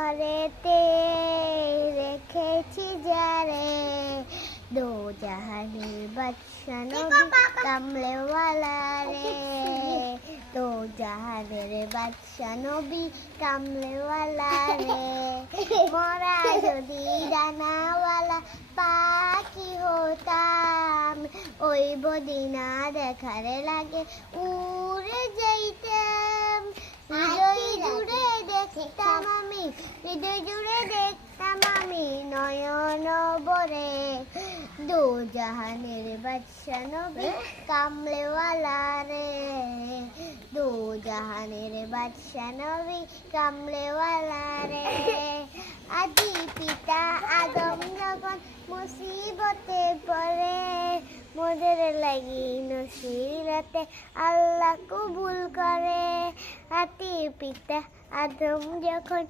ঘরেতে রেখেছি যারে দো জাহানের বাদশা নবী কামলেওয়ালা রে দো জাহানের বাদশা নবী কামলেওয়ালা রে মোরা যদি ডানাওয়ালা পাখি হতাম ওই বদিনা দেখার লাগে উড়ে যাইতাম হৃদয় জুড়ে দেখতাম আমি হৃদয় জুড়ে দেখতাম আমি নয়ন বরে দো জাহানের বাদশা নবী কামলেওয়ালা রে দো জাহানের বাদশা নবী কামলেওয়ালা রে আদি পিতা আদম যখন মুসিবতে পড়ে মোদের লাগি নসিরতে আল্লাহ কবুল করে আদি পিতা আদম যখন